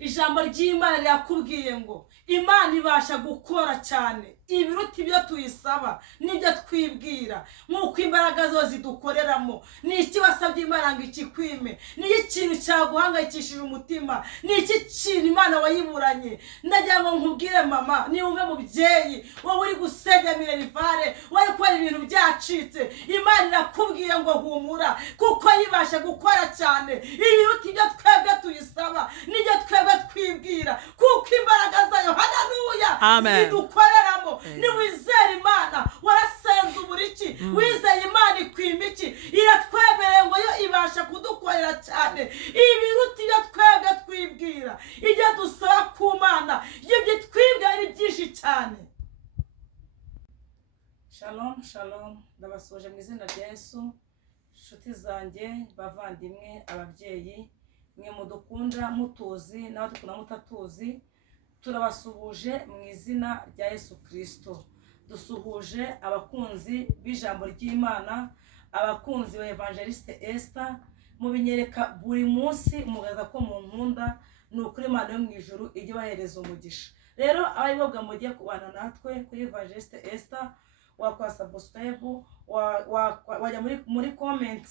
ijambo ry'Imana rirakubwiye ngo Imana ibasha gukora cyane ibiruta ibyo tuyisaba n'ibyo twibwira, nk'uko imbaraga zo zidukoreramo. Ni iki wasabye Imana ngo ikikwime? Ni ikintu cyaguhangayikishije umutima? Ni iki kintu Imana wayiburanye? Ndagira ngo nkubwire mama, ni umwe mubyeyi wowe uri gusenya Minerivare, wari gukora ibintu byacitse, Imana irakubwiye ngo humura, kuko yibasha gukora cyane ibiruta ibyo twebwe tuyisaba n'ibyo twebwe twibwira, kuko imbaraga zayo haleluya zidukoreramo. Niwizera Imana warasenze uburiki, wizeye Imana ikwima iki? Iratwemereye ngo yo ibasha kudukorera cyane ibiruta ibyo twebwe twibwira. Ibyo dusaba ku Mana ibyo twibwira ari byinshi cyane. Shalom shalom, ndabasoje mu izina rya Yesu. Inshuti zanjye, bavandimwe, ababyeyi, mwe mudukunda mutuzi n'abadukunda mutatuzi, turabasuhuje mu izina rya Yesu Kristo. Dusuhuje abakunzi b'ijambo ry'Imana, abakunzi ba Evangeliste Esther, mubinyereka buri munsi mugaza ko mu nkunda. Ni ukuri Imana yo mu ijuru ijye bahereza umugisha. Rero abayibabwa mugiye kubana natwe kuri Evangeliste Esther, wakora subscribe, wajya muri comment,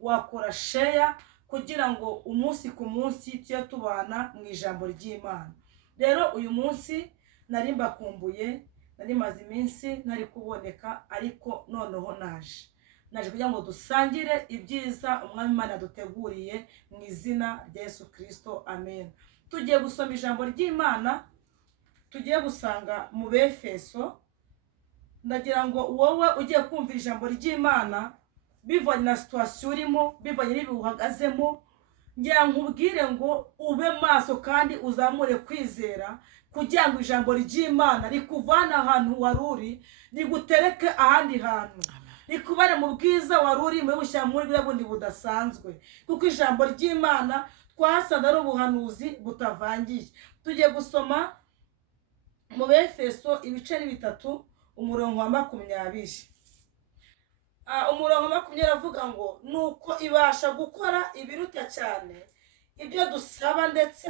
wakora share, kugira ngo umunsi ku munsi tujye tubana mu ijambo ry'Imana. Rero uyu munsi nari mbakumbuye, nari maze iminsi ntari kuboneka, ariko noneho naje kugira ngo dusangire ibyiza Umwami Imana duteguriye mu izina rya Yesu Kristo. Amen. Tugiye gusoma ijambo ry'Imana, tugiye gusanga mu Befeso. Ndagira ngo wowe ugiye kumva ijambo ry'Imana bivanye na situation urimo, bivanye n'ibi uhagazemo, ngira nkubwire ngo ube maso kandi uzamure kwizera, kugira ngo ijambo ry'Imana rikuvana ahantu waruri rigutereke ahandi hantu, rikubare mu bwiza waruri muri bushyira muri bwa bundi budasanzwe, kuko ijambo ry'Imana twasanze ari ubuhanuzi butavangiye. Tugiye gusoma mu Befeso ibice 3 umurongo wa 20. Umurongo wa 20 aravuga ngo nuko ibasha gukora ibiruta cyane ibyo dusaba ndetse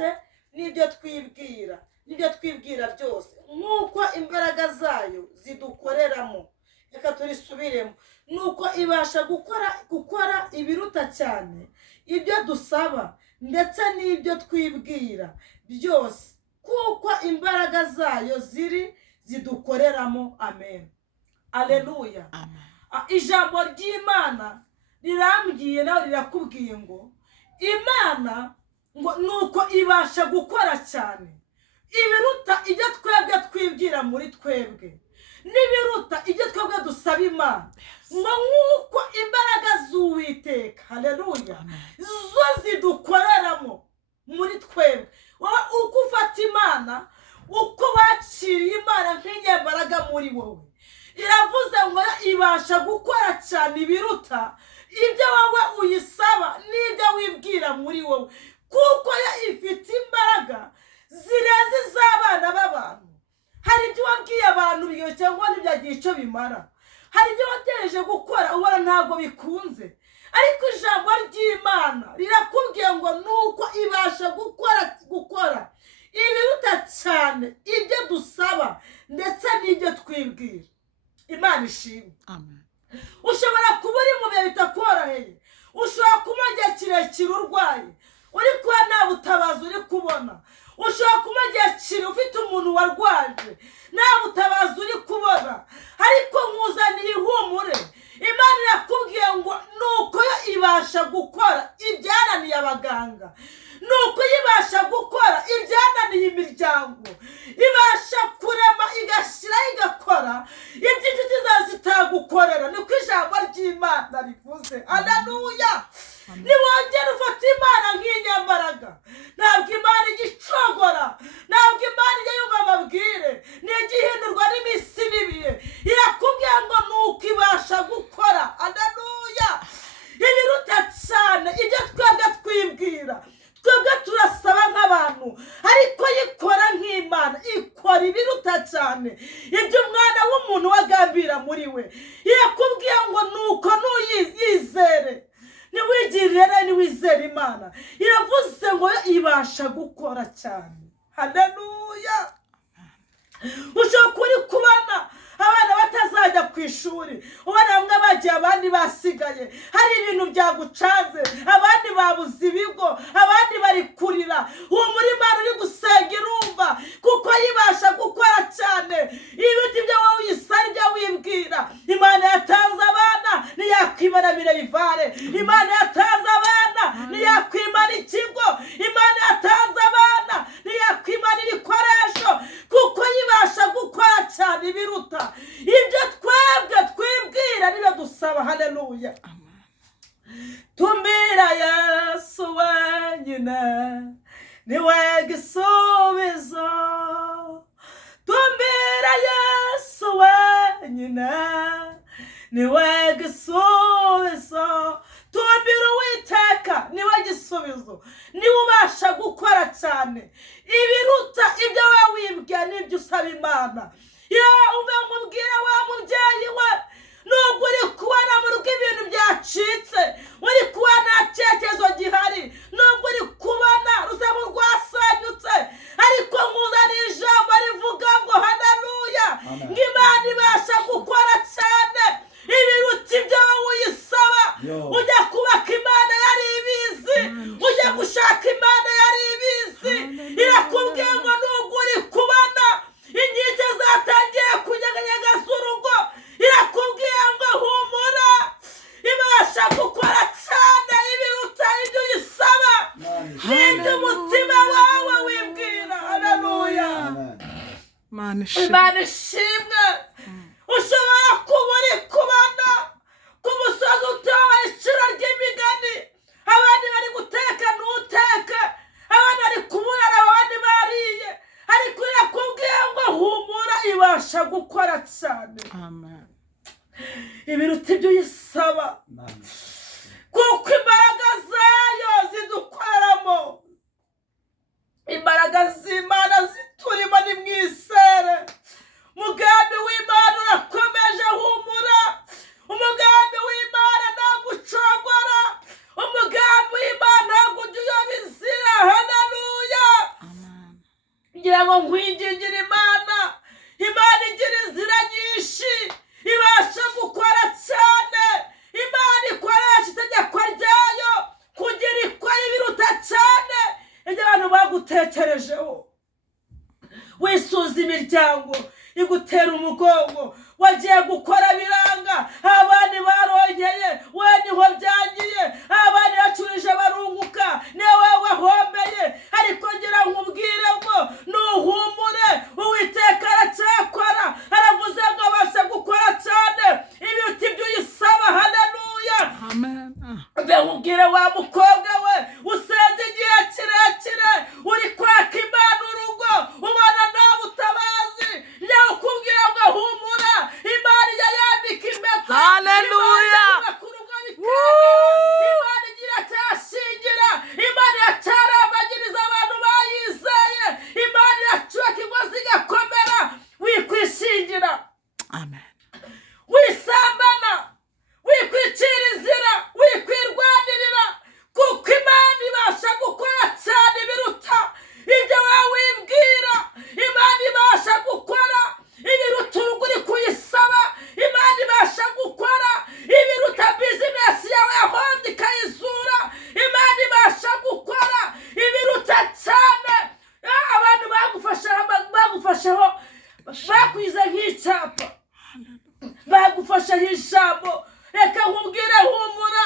n'ibyo twibwira byose, nk'uko imbaraga zayo zidukoreramo. Reka turisubiremo. Nuko ibasha gukora ibiruta cyane ibyo dusaba ndetse n'ibyo twibwira byose, kuko imbaraga zayo zidukoreramo. Amen. Aleluya. Amen. Ijambo ry'Imana rirambwiye nawe rirakubwiye ngo Imana ngo nuko ibasha gukora cyane ibiruta ibyo twebwe twibwira muri twebwe, n'ibiruta ibyo twebwe dusaba Imana, ngo nk'uko imbaraga z'Uwiteka, haleluya, zo zidukoreramo muri twebwe. Wowe uko ufata Imana, uko wakiriye Imana nk'inyembaraga muri wowe, iravuze ngo ibasha gukora cyane ibiruta ibyo wowe uyisaba n'ibyo wibwira muri wowe, kuko ya ifite imbaraga zirenze iz'abana b'abantu. Hari ibyo wabwiye abantu biyo cyangwa n'ibyagiye icyo bimara, hari ibyo watereje gukora ubona ntabwo bikunze, ariko ijambo ry'Imana rirakubwiye ngo nuko ibasha gukora ibiruta cyane ibyo dusaba ndetse n'ibyo twibwira. Imana ishimwe. Amen. Ushobora kuba uri mu bihe bitakoroheye, ushobora kuba igihe kirekire urwaye, uri kuba nta butabazi uri kubona, ushobora kuba igihe kirekire ufite umuntu warwaje, nta butabazi uri kubona, ariko nkuzaniye ihumure. Imana irakubwiye ngo nuko yo ibasha gukora ibyananiye abaganga, nuko ibasha gukora ibyananiye imiryango, ibasha kurema igashyira igakora ibyo inshuti zawe zitagukorera. Niko ijambo ry'Imana rivuze. Haleluya. Niwongera ufata Imana nk'inyambaraga, ntabwo Imana igicogora, ntabwo Imana ijya yumva amabwire, ntigihindurwa n'iminsi n'ibihe. Irakubwira ngo nuko ibasha gukora, haleluya, ibiruta cyane ibyo twebwe twibwira. Twebwe turasaba nk'abantu, ariko yikora nk'Imana, ikora ibiruta cyane ibyo umwana w'umuntu wagambira muri we. Irakubwiye ngo nuko nuyizere, niwigirire niwizere Imana. Iravuze ngo iba ibasha gukora cyane. Haleluya. ushobora kuri kubana abana batazajya ku ishuri, ubona bamwe bagiye abandi basigaye, hari ibintu byagucanze, abandi babuze ibigo, abandi bari kurira. uwo muri Imana uri gusenga irumva, kuko yibasha gukora cyane ibiti byo wowe uyisara ibyo wibwira. Imana yatanze abana ntiyakwimana Minerivare, Imana yatanze abana ntiyakwimana ikigo, Imana yatanze abana ntiyakwimana ibikoresho, kuko yibasha gukora cyane ibiruta ibyo twebwe twibwira n'ibyo dusaba. Haleluya. Tumbira Yesu wenyine niwe gisubizo, tumbira Yesu wenyine niwe gisubizo, tumbira Uwiteka niwe gisubizo, niwe ubasha gukora cyane ibiruta ibyo wowe wibwira n'ibyo usaba Imana. Umubwira wa mubyeyi we, nubwo uri kubona mu rugo ibintu byacitse, uri kubona nta cyerekezo gihari, nubwo uri kubona rusamu rwasenyutse, ariko nkuzaniye ijambo rivuga ngo haleluya, ngo Imana ibasha gukora cyane ibiruta ibyo wowe uyisaba. ujya kubaka Imana yari ibizi, ujya gushaka Imana yari ibizi. Irakubwiye ngo nubwo uri kubona inkike zatangiye kunyeganyega z'urugo, irakubwiye ngo humura, ibasha gukora cyane ibiruta ibyo uyisaba n'ibyo umutima wawe wibwira. Haleluya. Imana ishimwe. ushobora kuba uri kubona ku musozi utowe iciro ry'imigani, abandi bari guteka ntuteke, abandi bari kuburana, abandi bariye, ariko irakubwiye ngo humura, ibasha gukora cyane ibiruta ibyo uyisaba, kuko imbaraga zayo zidukoreramo. Imbaraga z'Imana ziturimo ni mwisere. Umugambi w'Imana urakomeje, humura. Umugambi w'Imana ntagucogora, umugambi w'Imana ntabwo ujya uyoba inzira. Haleluya. ngira ngo nkwingingire Imana, Imana igira inzira nyinshi, ibasha gukora cyane. Imana ikoresha itegeko ryayo kugira ikora ibiruta cyane ibyo abantu bagutekerejeho. wisuza imiryango igutera umugongo, wagiye gukora biranga, abandi barongeye, we niho byangiye, abandi bacurije barunguka, niwe wahombeye. ariko ngira nkubwire ngo nuhumure, Uwiteka aracyakora, aravuze ngo abasha gukora cyane ibiruta ibyo uyisaba. Haleluya. Nkubwire wa mukobwa we, usenze igihe kirekire, uri kwaka Imana urugo, ubona nta butabazi, njyewe ukubwira ngo humura, Imana yayambika impeta. Haleluya. Imana igira cyashingira, Imana iracyarambagiriza abantu bayizeye, Imana iracubaka ingo zigakomera. Wikwishingira, wisambana, wikwicira inzira, wikwirwanirira, kuko Imana ibasha gukora cyane ibiruta ibyo wowe wibwira. Imana ibasha gukora ibiruta urugo uri kuyisaba, Imana ibasha gukora ibiruta bizinesi yawe yahombye ikayizura, Imana ibasha gukora ibiruta cyane. abantu bagufasheho bakwize nk'icyapa, bagufasheho ijambo. Reka nkubwire humura,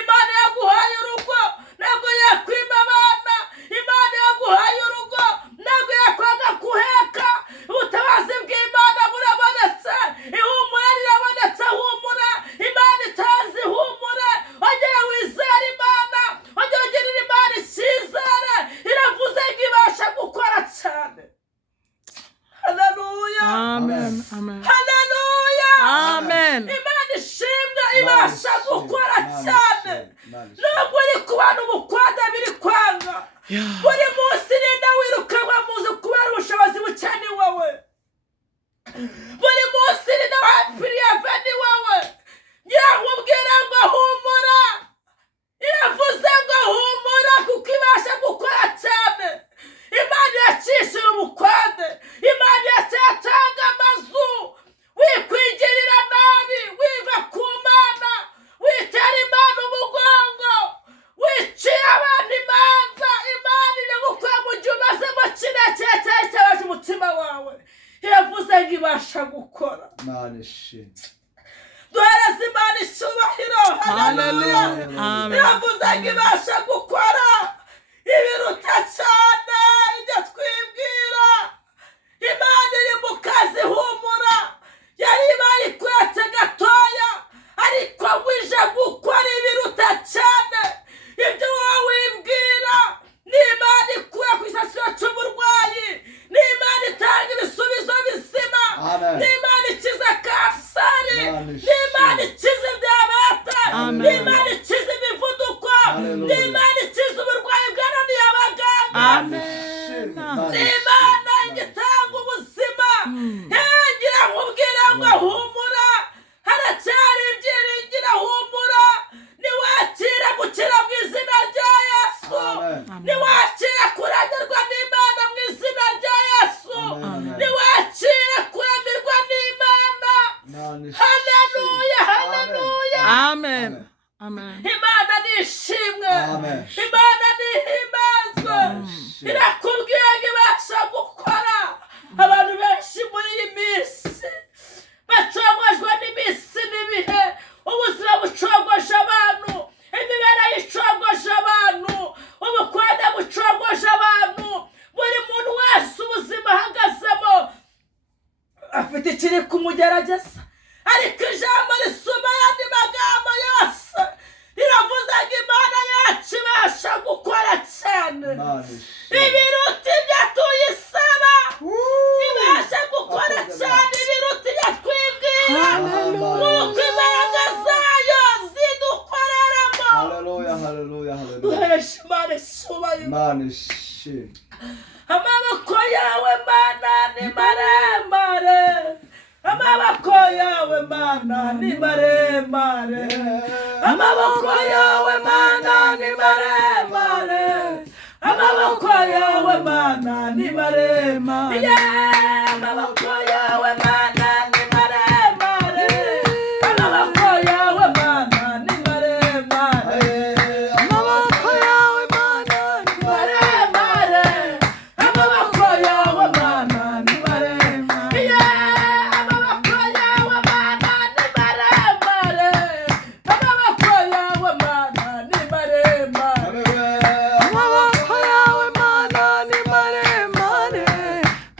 Imana yaguhaye urugo ntabwo yakwima abana, Imana yaguhaye urugo ntabwo yakwanga kuheka. Ubutabazi bw'Imana burabonetse, ihumura rirabonetse. Humura, Imana itazi. humura, ongera wizere Imana, ongera ugirire Imana icyizere, iravuze ngo ibasha gukora cyane. Haleluya. Haleluya. Imana ishimwe, ibasha gukora cyane. Nubwo uri kubana ubukwada biri kwanga, buri munsi ninda wirukanwa muzi kubera ubushobozi buke ni wowe, buri munsi ninda wapfiriye ni wowe. ngira nkubwire ngo humura, iravuze ngo humura, kuko ibasha gukora cyane ibasha gukora. Imana ishimwe. Duhereze Imana icyubahiro. Haleluya. Iravuze ngo ibasha gukora ibiruta cyane ibyo twibwira. Imana iri mu kazi, humura. Yari bari kwete gatoya, ariko wije gukora ibiruta cyane ibyo wowe wibwira. Ni Imana ikura ku isasiro cy'uburwayi. Ni Imana itanga ibisubizo bizima. Ni Imana ikiza kanseri. Ni Imana ikiza diyabete. Ni Imana ikiza imivuduko. Ni Imana ikiza uburwayi bwananiye abaganga. Ni Imana igitanga ubuzima. Ngira nkubwira ngo humura, haracyari ibyiringiro, humura. Niwakira gukira mu izina rya Yesu. Niwakira kuremerwa n'Imana mu izina rya Yesu. Niwakira kuremerwa n'Imana. Haleluya, haleluya. Amen. Amen. Imana nishimwe. Imana nihimbazwe. Irakubwiye ngo ibasha gukora. Abantu benshi muri iyi minsi bacogojwe n'iminsi n'ibihe. Ubuzima bucogoje abantu, imibereho icogoje abantu, ubukwenda bucogoje abantu. Buri muntu wese ubuzima ahagazemo afite ikiri kumugerageza, ariko ijambo risuma ayandi magambo yose. Riravuze ngo Imana yacu ibasha gukora cyane ibiruta ibyo tuyisaba. Ibasha gukora cyane ibiruta ibyo twibwira. Nuko imbaraga zayo zidukoreramo. Haleluya, haleluya, haleluya. Duheshe Imana icyubahiro. Imana ishimwe. Amaboko yawe Mana ni maremare. Amaboko yawe Mana ni maremare. Amaboko yawe Mana ni maremare. Amaboko yawe Mana ni maremare. Amaboko yawe Mana ni maremare. Amaboko yawe Mana ni maremare. Amaboko yawe Mana ni maremare. Amaboko yawe Mana ni maremare. Amaboko yawe Mana ni maremare. Amaboko yawe Mana ni maremare. Amaboko yawe Mana ni maremare.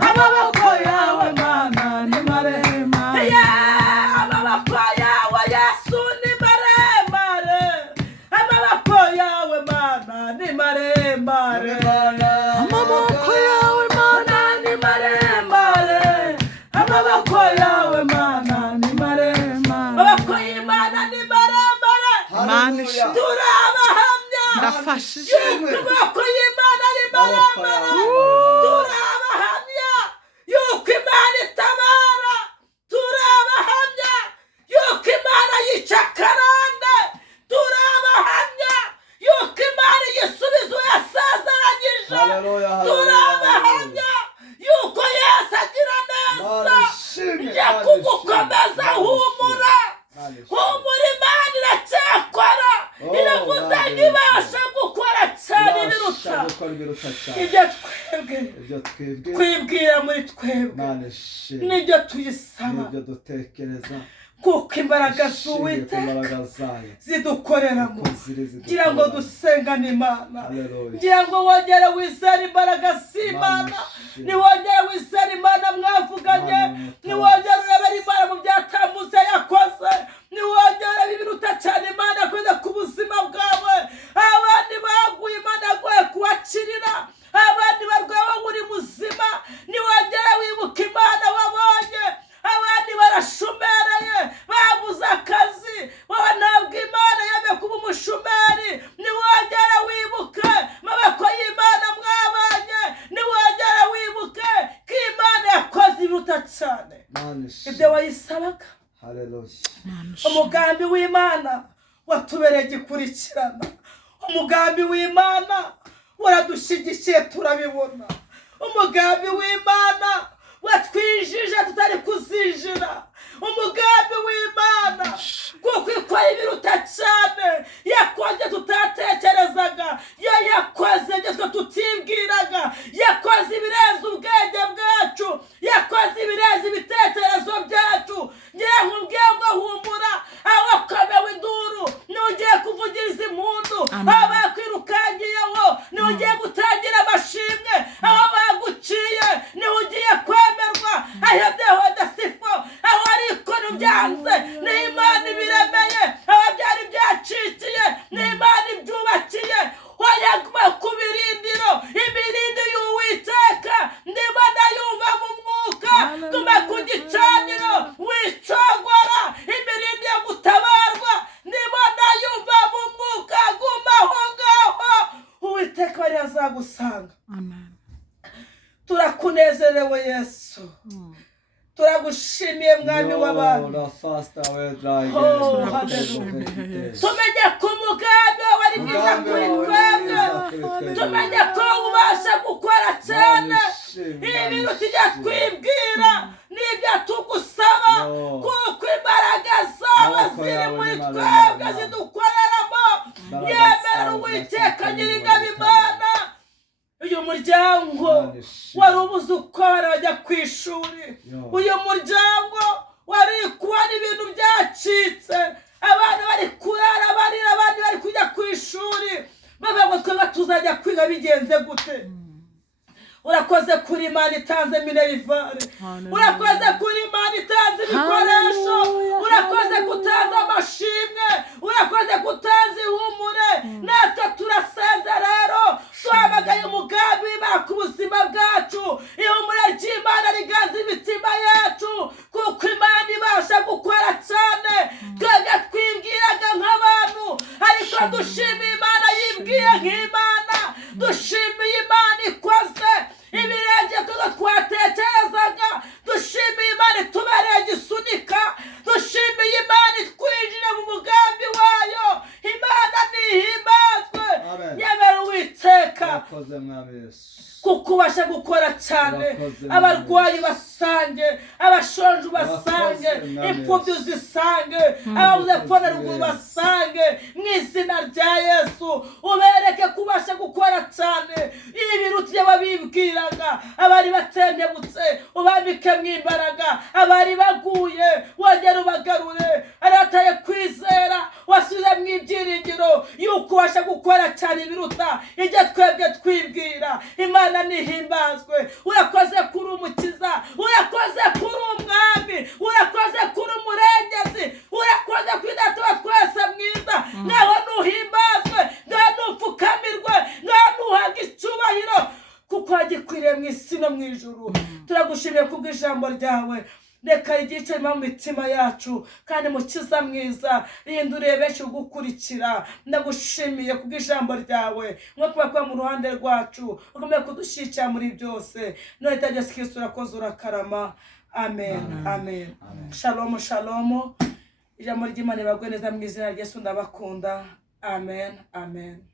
Amaboko yawe Mana ni maremare. Amaboko yawe Yesu ni maremare. Amaboko yawe Mana ni maremare. Amaboko yawe Mana ni maremare. Amaboko yawe Mana ni maremare. Amaboko y'Imana ni maremare. Mana ishimwe. Turabahamya Ndafashije. yuko amaboko y'Imana ari maremare. Turabahamya yuko Imana itabara. Turabahamya yuko Imana yica karande. Turabahamya yuko Imana igisubizo yasezeranyije. Haleluya, haleluya. Turabahamya yuko Yesu agira neza. Njya kugukomeza, humura. Humura, Imana iracyakora. Iravuze ngo ibasha gukora cyane ibiruta ibyo twibwira muri twebwe n'ibyo tuyisaba, n'ibyo dutekereza, kuko imbaraga z'Uwiteka zidukoreramo. Ngira ngo dusengane Imana. Ngira ngo wongere wizere imbaraga z'Imana. Niwongere wizere Imana mwavuganye. Niwongere urebere Imana mu byatambutse yakoze. Niwongere ibiruta cyane Imana yakoze ku buzima bwawe. Abandi baguye Imana yaguye kubakirira. Abandi barwaye uri muzima. Niwongere wibuka Imana wabonye. Abandi barashumereye babuze akazi, wowe ntabwo Imana yemeye kuba umushumeri. Niwongere wibuke amaboko y'Imana mwabanye. Niwongere wibuke ko Imana yakoze ibiruta cyane ibyo wayisabaga. Umugambi w'Imana watubereye gikurikirana. Umugambi w'Imana waradushyigikiye, turabibona. Umugambi w'Imana watwijije tutari kuzinjira. Umugambi w'Imana kuko ikora ibiruta cyane. Yakoze tutatekerezaga. Yakoze ibyo twe tutibwiraga. Yakoze ibirenze ubwenge bwacu. Yakoze ibirenze ibitekerezo turakunezerewe Yesu, turagushimiye mwami w'abantu. La fasta we drage. Oh, hallelujah. Tumenye ko umugambi wawe ari mwiza kuri twebwe, tumenye ko ubasha gukora cyane ibintu tujya twibwira n'ibyo tugusaba, kuko imbaraga zawe ziri muri twebwe zidukoreramo. Yemera Uwiteka Nyiringabo Imana, uyu muryango wari ubuze uko barajya ku ishuri, uyu muryango wari kubona ibintu byacitse, abana bari kurara barira, abandi bari kujya ku ishuri, bavuga ngo twebwe tuzajya kwiga bigenze gute. Urakoze kuri Imana itanze minerivare, urakoze kuri Imana itanze ibikoresho, urakoze kutanze amashimwe, urakoze kutanze ihumure. Natwe turasenze rero, duhamagaye umugambi w'Imana ku buzima bwacu, ihumure ry'Imana riganza imitima yacu, kuko Imana ibasha gukora cyane. Twebwe twibwiraga nk'abantu, ariko dushimiye Imana yibwiye nk'Imana, dushimiye Imana ikoze ibirenge tuzo twatekerezaga, dushimiye Imana itubereye igisunika, dushimiye Imana itwinjira mu mugambi wayo. Imana nihimbazwe. Yemera Uwiteka kuko ubasha gukora cyane, abarwayi basange, abashonje basange, imfubyi uzisange, ababuze kubona ruguru basange, mu izina rya Yesu. Ubereke kubasha gukora cyane ibintu tujya babibwiraga, abari batendebutse ubambikemo imbaraga, abari baguye wongera ubagarure, arataye kwizera wasubize mu ibyiringiro yuko ubasha gukora cyane ibiruta ibyo twebwe twibwira. Imana nihimbazwe. Urakoze kuri Umukiza, urakoze kuri Umwami, urakoze kuri Umurengezi, urakoze kuri Data wa twese mwiza. Ngaho nuhimbazwe, ngaho nupfukamirwe, ngaho nuhabwe icyubahiro, kuko wagikwiriye mu isi no mu ijuru. Turagushimiye kubw'ijambo ryawe, reka igice mu mitima yacu, kandi Mukiza mwiza rihinduriye benshi gukurikira. Ndagushimiye kubw'ijambo ryawe, nko kuba mu ruhande rwacu, ukomeye kudushyigikira muri byose. None Yesu Kristo urakoze, urakarama. Amen, amen. Shalom, shalom. Ijambo ry'Imana ribagwe neza mu izina rya Yesu, ndabakunda. Amen, amen.